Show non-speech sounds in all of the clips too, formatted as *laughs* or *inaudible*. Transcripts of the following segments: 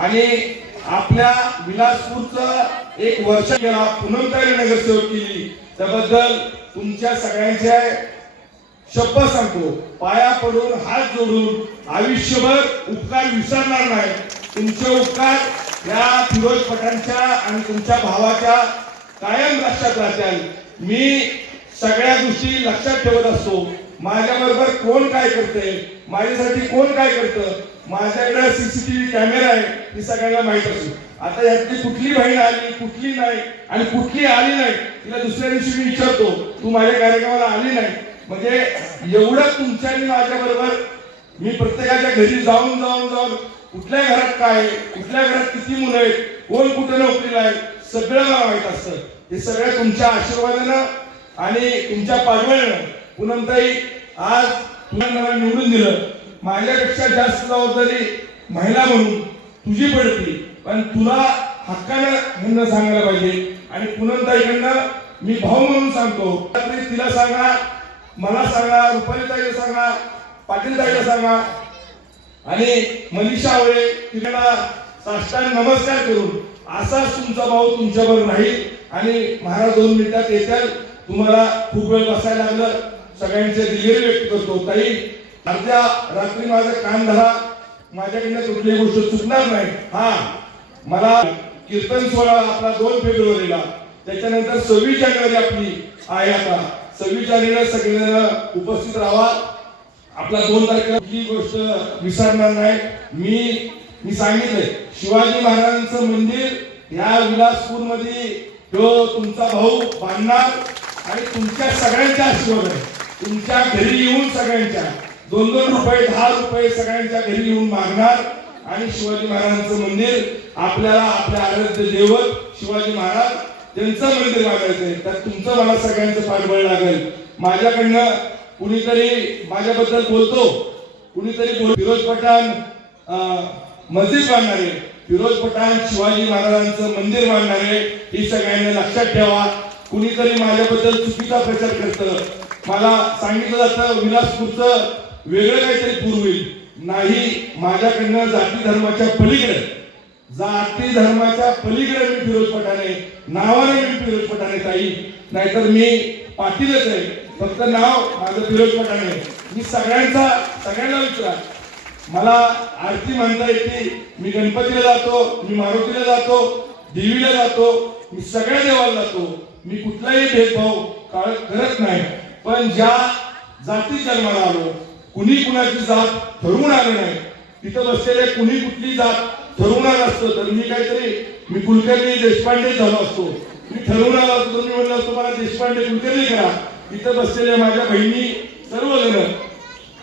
आणि आपल्या विलासपूरचं एक वर्ष गेला पुनमताई नगरसेवक केली. त्याबद्दल तुमच्या सगळ्यांच्या शब्द सांगतो. पाया पडून हात जोडून आयुष्यभर उपकार विसरणार नाही. तुमचे उपकार या फिरोज पठाणच्या आणि तुमच्या भावाच्या कायम लक्षात राहतील. मी सगळ्या गोष्टी लक्षात ठेवत असतो. माझ्याबरोबर कोण काय करते माझ्यासाठी कोण काय करतं? माझ्याकडे सीसीटीव्ही कॅमेरा आहे ती सगळ्यांना माहीत असतो आता यातली कुठली बहीण आली कुठली नाही आणि कुठली आली नाही तिला दुसऱ्या दिवशी मी विचारतो तू माझ्या कार्यक्रमाला आली नाही? म्हणजे एवढं तुमच्या माझ्याबरोबर मी प्रत्येकाच्या घरी जाऊन जाऊन जाऊन कुठल्या घरात काय आहे, कुठल्या घरात किती मुलं आहेत कोण कुठं नोकरीला आहे सगळं मला माहीत असतं. हे सगळं तुमच्या आशीर्वादानं आणि तुमच्या पाठवण्यानं पूनमताई आज तुम्हाला मला निवडून दिलं. माझ्यापेक्षा जास्त जबाबदारी महिला म्हणून तुझी पडती. पण तुला हक्कानं ह्यांना सांगायला पाहिजे. आणि पुनमताईकडनं मी भाऊ म्हणून सांगतो. तिला सांगा मला सांगा रुपालीताईला सांगा पाटील ताईला सांगा. आणि मनीषा आवळे तिला साष्टांग नमस्कार करून असाच तुमचा भाऊ तुमच्याबरोबर राहील. आणि महाराज दोन मिनिटात येतील. तुम्हाला खूप वेळ बसायला लागलं. सगळ्यांचे दिलेले व्यक्त करतो. ताई अर्ध्या रात्री माझा कान धरा. माझ्याकडनं कुठली गोष्ट चुकणार नाही. हा मला कीर्तन सोहळा आपला दोन फेब्रुवारीला. त्याच्यानंतर सव्वीस जानेवारी आपली आहे आता. सव्वीस जानेवारीला सगळ्यांना उपस्थित राहा. आपला दोन तारखेला कुठली गोष्ट विसरणार नाही. मी मी सांगितलंय शिवाजी महाराजांचं मंदिर या विलासपूरमध्ये तो तुमचा भाऊ बांधणार आणि तुमच्या सगळ्यांच्या आशीर्वाद आहे. तुमच्या घरी येऊन सगळ्यांच्या दोन दोन रुपये दहा रुपये सगळ्यांच्या घरी येऊन मागणार. आणि शिवाजी महाराजांचं मंदिर आपल्याला आपल्या आराध्य देवत शिवाजी महाराज त्यांचं मंदिर मागायचंय तर तुमचं मला सगळ्यांचं पाठबळ लागेल. माझ्याकडनं कुणीतरी माझ्याबद्दल बोलतो. कुणीतरी बोल फिरोज पठाण मस्जिद बांधणारे. फिरोज पठाण शिवाजी महाराजांचं मंदिर बांधणारे. ही सगळ्यांना लक्षात ठेवा. कुणीतरी माझ्याबद्दल चुकीचा प्रचार करतं. मला सांगितलं जातं विलासपूरचं वेगळं काहीतरी पूर होईल. नाही माझ्याकडनं जाती धर्माच्या पलीकडे जाती धर्माच्या पलीकडे मी फिरोज पठाणे नावाने मी फिरोज पठाणे ताई. नाहीतर मी पाटीलच आहे. फक्त नाव माझं फिरोज पठाणे. मी सगळ्यांचा सगळ्यांना विचारा. मला आरती म्हणता येते. मी गणपतीला जातो मी मारुतीला जातो देवीला जातो मी सगळ्या देवाला जातो. मी कुठलाही भेदभाव काळ करत नाही. पण ज्या जाती जन्माला आलो कुणी कुणाची जात ठरवून आलं नाही तिथं बसलेले कुणी कुठली जात ठरवून आलं असतं तर मी काहीतरी मी कुलकर्णी देशपांडे झालो असतो. मी ठरवून आलो असतो तर मी म्हणलं असतो मला देशपांडे कुलकर्णी करा. तिथं बसलेल्या माझ्या बहिणी सर्वजण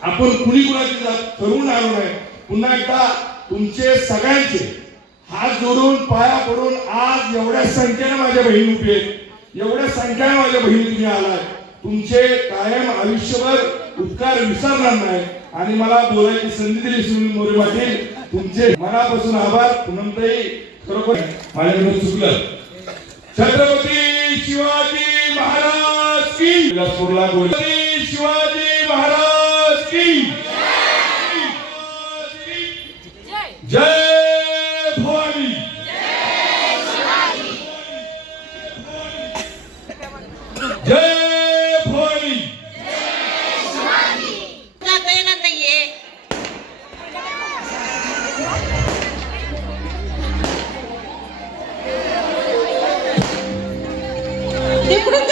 आपण कुणी कुणाची जात ठरवून आलो नाही. पुन्हा एकदा तुमचे सगळ्यांचे हात जोडून पाया पडून आज एवढ्या संख्येने माझ्या बहिणी उभी आहेत. एवढ्या संख्येने माझ्या बहिणी तुम्ही आलाय तुमचे कायम आयुष्यभर उपकार विसरणार नाही. आणि मला बोलायची संधी दिली सुनील मोरे पाटील तुमचे मनापासून आभार. पुनमताई खरोखर माझ्याकडून चुकलं. छत्रपती शिवाजी महाराज की विलासपूरला बोल शिवाजी महाराज की Yeah. *laughs*